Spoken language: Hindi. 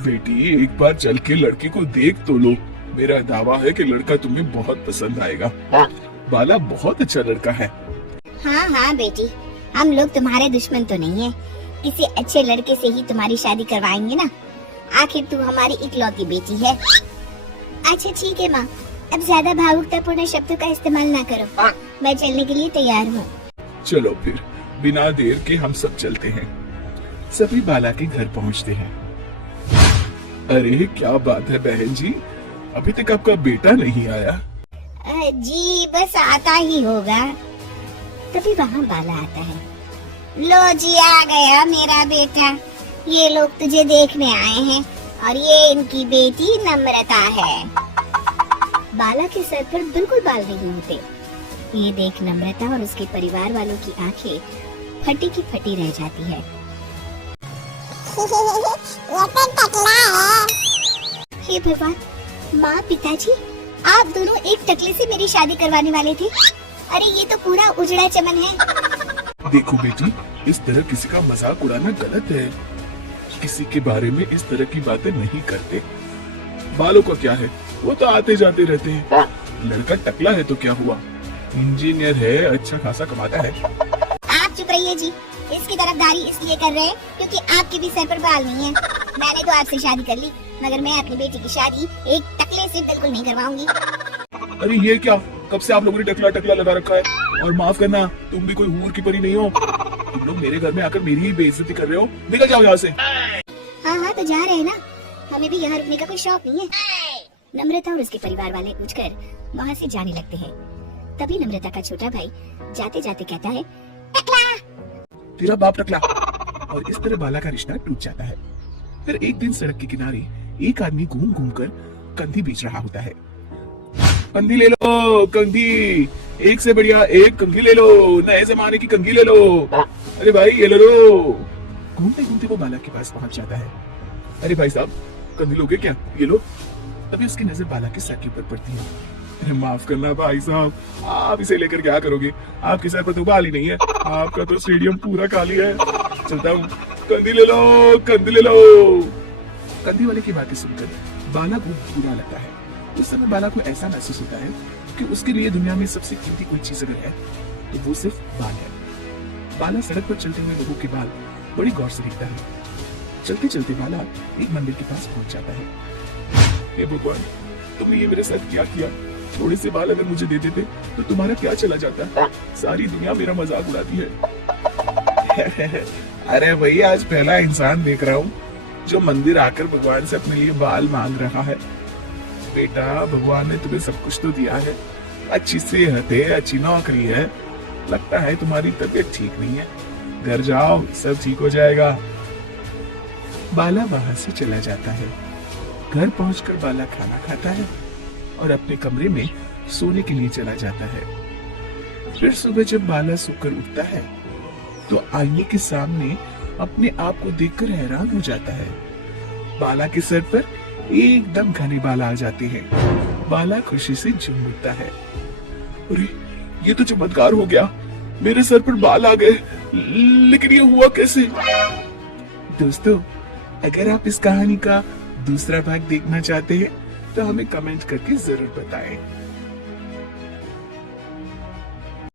बेटी एक बार चल के लड़के को देख तो लो। मेरा दावा है कि लड़का तुम्हें बहुत पसंद आएगा। बाला बहुत अच्छा लड़का है। हाँ हाँ बेटी, हम लोग तुम्हारे दुश्मन तो नहीं है। किसी अच्छे लड़के से ही तुम्हारी शादी करवाएंगे ना। आखिर तू हमारी इकलौती बेटी है। अच्छा ठीक है माँ, अब ज्यादा भावुकतापूर्ण शब्दों का इस्तेमाल ना करो। मैं चलने के लिए तैयार हूँ। चलो फिर बिना देर के हम सब चलते हैं। सभी बाला के घर पहुँचते हैं। अरे क्या बात है बहन जी, अभी तक आपका बेटा नहीं आया? जी बस आता ही होगा। तभी वहाँ बाला आता है। लो जी आ गया मेरा बेटा। ये लोग तुझे देखने आए हैं और ये इनकी बेटी नम्रता है। बाला के सर पर बिल्कुल बाल नहीं होते। ये देख नम्रता और उसके परिवार वालों की आंखें फटी की फटी रह जाती है। ये तो टकला है। हे भगवान, माँ पिताजी आप दोनों एक टकले से मेरी शादी करवाने वाले थे। अरे ये तो पूरा उजड़ा चमन है। देखो बेटी, इस तरह किसी का मजाक उड़ाना गलत है। किसी के बारे में इस तरह की बातें नहीं करते। बालों का क्या है, वो तो आते जाते रहते हैं। लड़का टकला है तो क्या हुआ, इंजीनियर है, अच्छा खासा कमाता है। आप चुप रहिए जी। इसकी तरफदारी इसलिए कर रहे हैं क्योंकि आपके भी सर पर बाल नहीं है। मैंने तो आपसे शादी कर ली, मगर मैं अपनी बेटी की शादी एक टकले से बिल्कुल नहीं करवाऊंगी। अरे ये क्या, कब से आप लोगों ने टकला टकला लगा रखा है? और माफ करना, तुम भी कोई हूर की परी नहीं हो। तुम लोग मेरे घर में आकर मेरी ही बेइज्जती कर रहे हो। निकल जाओ यहाँ से। हाँ हाँ तो जा रहे हैं ना, हमें भी यहाँ रुकने का कोई शौक नहीं है। नम्रता और उसके परिवार वाले उठकर वहाँ से जाने लगते हैं। तभी नम्रता का छोटा भाई जाते जाते कहता है, टकला। तेरा बाप टकला। और इस तरह बाला का रिश्ता टूट जाता है। फिर एक दिन सड़क के किनारे एक आदमी घूम घूम कर कंधी बेच रहा होता है। कंधी ले लो, कंधी, एक से बढ़िया एक कंघी ले लो, नए जमाने की कंघी ले लो। अरे भाई ये ले लो। घूमते घूमते वो बाला के पास पहुंच जाता है। अरे भाई साहब, कंधी लोगे क्या? ये लो। तभी उसकी नजर बाला के सर के ऊपर पड़ती है। अरे माफ करना भाई साहब, आप इसे लेकर क्या करोगे? आपके सर पर तो बाल ही नहीं है। आपका तो स्टेडियम पूरा खाली है। चलता हूँ, कंधी ले लो, कंधी ले लो। कंधी वाले की बातें सुनकर बाला को बुरा लगता है। उस समय बाला को ऐसा महसूस होता है कि उसके लिए दुनिया में सबसे कीमती कोई चीज अगर है तो वो सिर्फ बाल है। बाला सड़क पर चलते हुए लोगों के बाल बड़ी गौर से देखता है। चलते चलते बाला एक मंदिर के पास पहुंच जाता है। हे भगवान, तुमने ये मेरे साथ क्या किया? थोड़े से बाल अगर मुझे दे देते तो तुम्हारा क्या चला जाता? सारी दुनिया मेरा मजाक उड़ाती है। अरे भैया, आज पहला इंसान देख रहा हूँ जो मंदिर आकर भगवान से अपने लिए बाल मांग रहा है। बेटा, भगवान ने तुम्हें सब कुछ तो दिया है, अच्छी सेहत है, अच्छी नौकरी है। लगता है तुम्हारी तबीयत ठीक नहीं है। घर जाओ, सब ठीक हो जाएगा। बाला वहां से चला जाता है। घर पहुंचकर बाला खाना खाता है और अपने कमरे में सोने के लिए चला जाता है। फिर सुबह जब बाला सोकर उठता है तो आईने के सामने अपने आप को देखकर हैरान हो जाता है। बाला के सर पर एकदम घने बाल आ जाते हैं। बाला खुशी से झूम उठता है। अरे ये तो चमत्कार हो गया, मेरे सर पर बाल आ गए। लेकिन ये हुआ कैसे? दोस्तों, अगर आप इस कहानी का दूसरा भाग देखना चाहते हैं तो हमें कमेंट करके जरूर बताएं।